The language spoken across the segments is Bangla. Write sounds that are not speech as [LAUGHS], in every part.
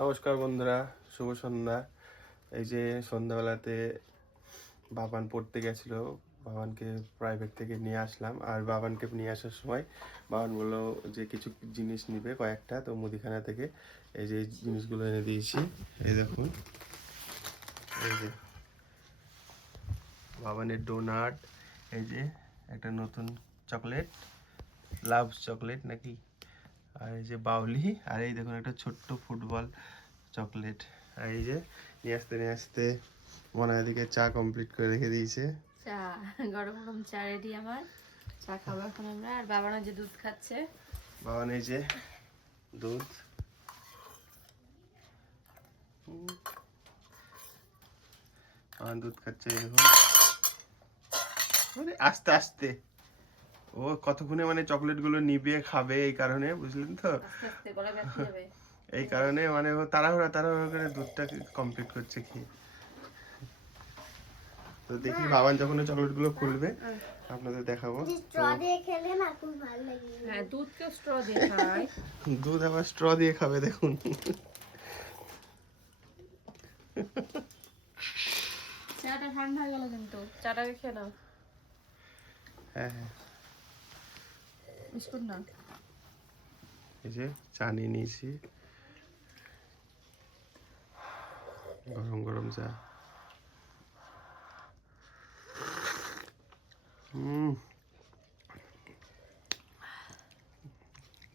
নমস্কার বন্ধুরা, শুভ সন্ধ্যা। এই যে সন্ধ্যাবেলাতে বাবান পড়তে গেছিল, বাবানকে প্রাইভেট থেকে নিয়ে আসলাম। আর বাবানকে নিয়ে আসার সময় বাবান বলল যে কিছু জিনিস নিবে কয়েকটা, তো মুদিখানা থেকে এই যে জিনিসগুলো এনে দিয়েছি। এই দেখুন, এই যে বাবানের ডোনাট এই যে একটা নতুন চকলেট লাভ চকলেট নাকি? আর এই যে বাউলি আর এই দেখুন একটা ছোট্ট ফুটবল চকলেট। আর এই যে নিয়ে আসতে নিয়ে আসতে মনে দিকে চা কমপ্লিট করে রেখে দিয়েছে। চা গরম গরম চা রেডি আমার। চা খাব এখন আমরা। আর বাবারা যে দুধ খাচ্ছে। বাবা এই যে দুধ। বাবান দুধ খাচ্ছে দেখুন। আস্তে আস্তে। ও কতক্ষণে মানে চকলেটগুলো নিবে খাবে এই কারণে বুঝলেন তো? এই কারণে মানে ও তাড়াহুড়া তাড়াহুড়া করে দুধটা কমপ্লিট করছে কি? তো দেখি বাবান যখন চকলেটগুলো খুলবে আপনাদের দেখাবো। স্ট্র দিয়ে খেলে না খুব ভালো লাগে। হ্যাঁ দুধকে স্ট্র দিয়ে [LAUGHS] দুধ আবার স্ট্র দিয়ে খাবে দেখুন। চাটা ঠান্ডা হয়ে গেল কিন্তু চাটাকে খেয়ে নাও। হ্যাঁ হ্যাঁ। চা নিয়ে নিয়েছি। গরম গরম চা।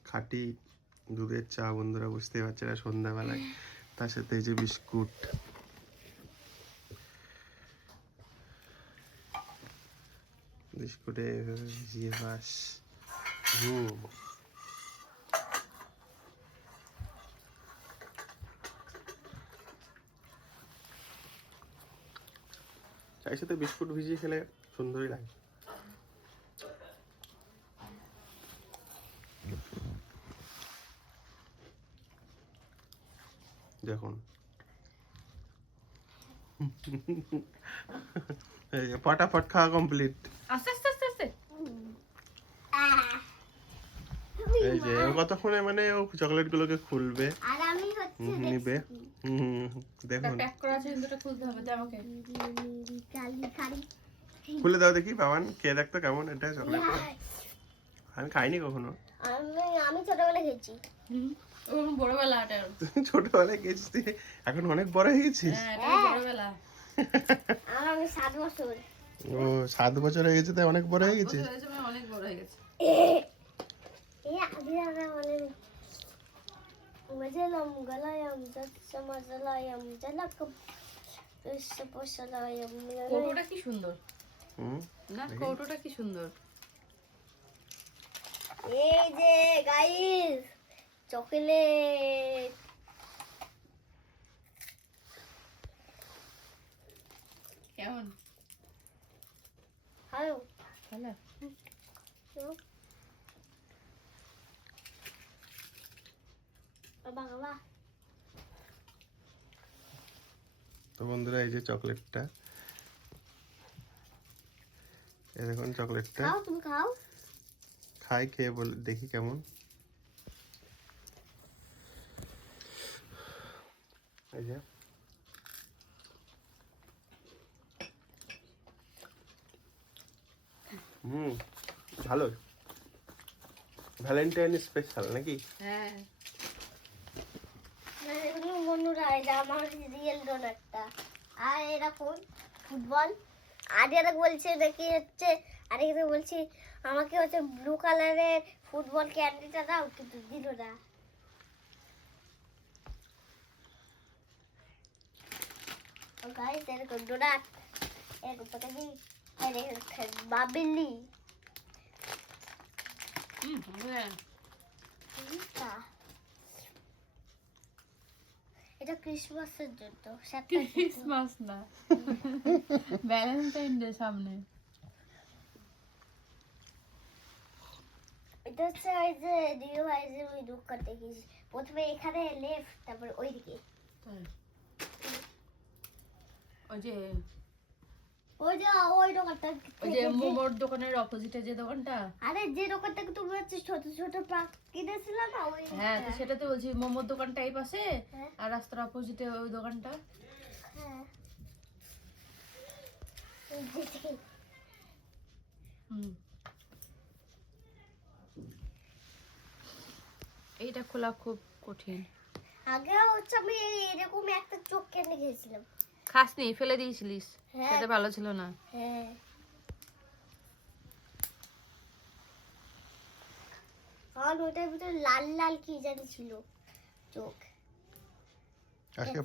খাঁটি দুধের চা বন্ধুরা বুঝতে পারছে না সন্ধ্যাবেলায়। তার সাথে এই যে বিস্কুট। বিস্কুটে ভিজিয়ে বাস। হুম চায়ের সাথে বিস্কুট ভিজিয়ে খেলে সুন্দরই লাগে। দেখুন। ফটাফট খাওয়া কমপ্লিট আস্তে আস্তে আস্তে আস্তে আহ, এই যে ও কতক্ষণে মানে ও চকলেট গুলোকে খুলবে? আর আমি হচ্ছে নিবে। হুম, দেখুন। প্যাক করা আছে কিন্তু খুলতে হবে দে আমাকে। কালি খারি খুলে দাও দেখি বাবান খেয়ে দেখতো কেমন এটা চকলেট। আমি খাইনি কখনো। আমি আমি ছোটবেলা খেয়েছি। বড়বেলা এটা। [LAUGHS] ছোটবেলায় এখন অনেক বড় হয়ে গেছিস? হ্যাঁ বড়বেলা। আমি সাত বছর। ও সাত বছর হয়ে গেছে তাই অনেক বড় হয়ে গেছিস বছর হয়েছে অনেক বড় হয়ে গেছে। [LAUGHS] মানে কৌটোটা কি সুন্দর? হুম না কৌটোটা কি সুন্দর? এই যে গাইস চকলেট কেমন? হ্যালো বাবা। তো বন্ধুরা এই যে চকলেটটা। এই দেখুন চকলেটটা। খাও তুমি খাও। খাই খেয়ে বল দেখি কেমন। এই যে। হুম ভালো ভ্যালেন্টাইন স্পেশাল নাকি? হ্যাঁ দেখুন আমার রিয়েল ডোনারটা আর এরকম ফুটবল আর এরা বলছে নাকি হচ্ছে আরেকটা বলছি আমাকে হচ্ছে ব্লু কালারের ফুটবল ক্যান্ডিটা দাও কিন্তু দিল না। গাইস এরকম ডোনাট এরকম এরকম বাবিলি। হুম হ্যাঁ তা। এটা ক্রিসমাসের জন্য সাতটার জন্য। ক্রিসমাস না ভ্যালেন্টাইন ডে সামনে এটা হচ্ছে ওই যে নিউ হাইজে ওই দোকান দেখিস প্রথমে এখানে লেফট তারপরে ওইদিকে তাই। ওই যে ওই যে ওই দোকানটা ওই যে মোমোর দোকানের অপোজিটে যে দোকানটা? আরে যে দোকান তুমি হচ্ছে ছোট ছোট পাক কিনেছিলে না? ওই হ্যাঁ তো সেটা তো বলছি মোমোর দোকানটা এই পাশে হ্যাঁ। আর রাস্তার অপোজিটে ওই দোকানটা? হ্যাঁ। হুম। এইটা খোলা খুব কঠিন। আগে হচ্ছে আমি এরকম একটা চোখ কিনে খেয়েছিলাম খাসনি ফেলে দিয়েছিলিস। হ্যাঁ। খেতে ভালো ছিল না। হ্যাঁ। ওটার ভিতরে লাল লাল কি জানি ছিল? চোখ। আজকে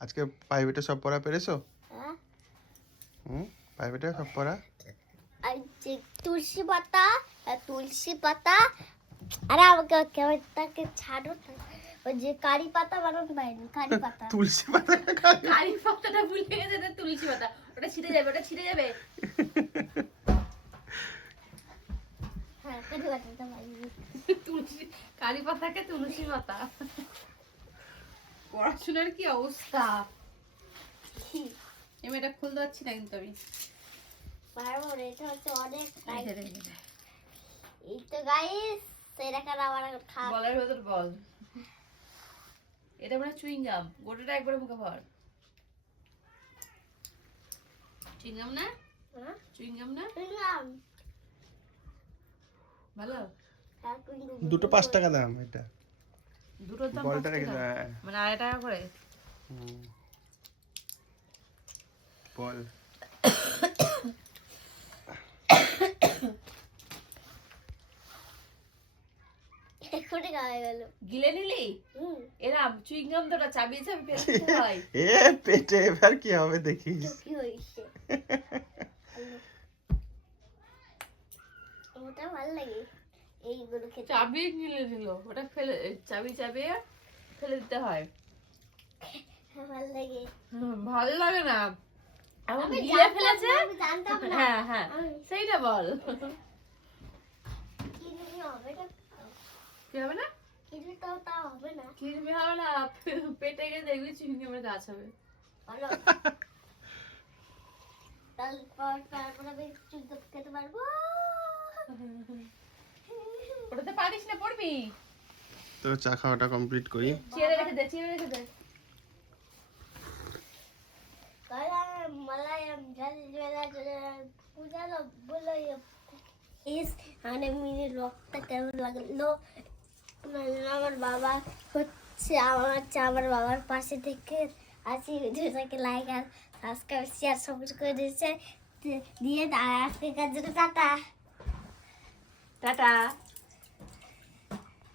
আজকে প্রাইভেটে সব পড়া পেরেছ? হ্যাঁ। হুম? প্রাইভেটে সব পড়া? আর যে তুলসী পাতা আর তুলসী পাতা আরে আমাকে কেমন তাকে ছাড়ো না। ওই যে কারি পাতা বানানো পাইনি কারি পাতা। তুলসী পাতা কারি পাতাটা ভুলে গেছে এটা তুলসী পাতা। ওটা ছিঁড়ে যাবে ওটা ছিঁড়ে যাবে। হ্যাঁ কারি পাতাটা তুলসী কারি পাতাকে তুলসী পাতা। পড়াশোনার কি অবস্থা? আমি এটা খুলতে পারছি না কিন্তু আমি। পারব এটা হচ্ছে অনেক এই তো গাইস সেটা কার আমার বলের ভেতর বল। এটা মানে চুইং গাম গোটাটা একবারে মুখে ভর। চুইং গাম না? হ্যাঁ? চুইং গাম না? ভালো? দুটো পাঁচ টাকা দাম এটা। দুটোর দাম পাঁচ টাকা? হ্যাঁ। মানে আড়াই টাকা করে। বল। এক্ষুনি খাওয়া গেল। গিলে নিলি? এরাম চুইং গাম তো চাবি ফেলতে হয় এ পেটে এবার কি হবে দেখিস? কি হয়েছে। ওটা ভালো লাগে এইগুলো খেতে। চাবি গিলে নিল ওটা ফেলে চাবি চাবিয়ে ফেলে দিতে হয়। ভালো লাগে। হুম, ভালো লাগে না। এখন গিলে ফেলেছে না, আমি জানতাম না। হ্যাঁ হ্যাঁ সেইটা বল। কিডনি হবে কি হবে না? তো তা হবে না। কিরমি হবে না পেটে গিয়ে দেখবি চুইংগামের গাছ হবে। বলো তারপর তারপর আমি চুলকাপ খেতে পারব। ওটাতে পারিস না পড়বি। তো চা খাওয়াটা কমপ্লিট করি। চেয়ারে রেখে দে চেয়ারে রেখে দে। কালা মলায়ম জল জলা পূজালো বলো ইস মানে মিনি রক্তটা কেমন লাগল? আমার বাবা হচ্ছে, আমার হচ্ছে আমার বাবার পাশে থেকে আছি ভিডিওটাকে লাইক আর সাবস্ক্রাইব শেয়ার সব কিছু করে দিয়েছে। দিয়ে আজকের জন্য টাটা। টাটা।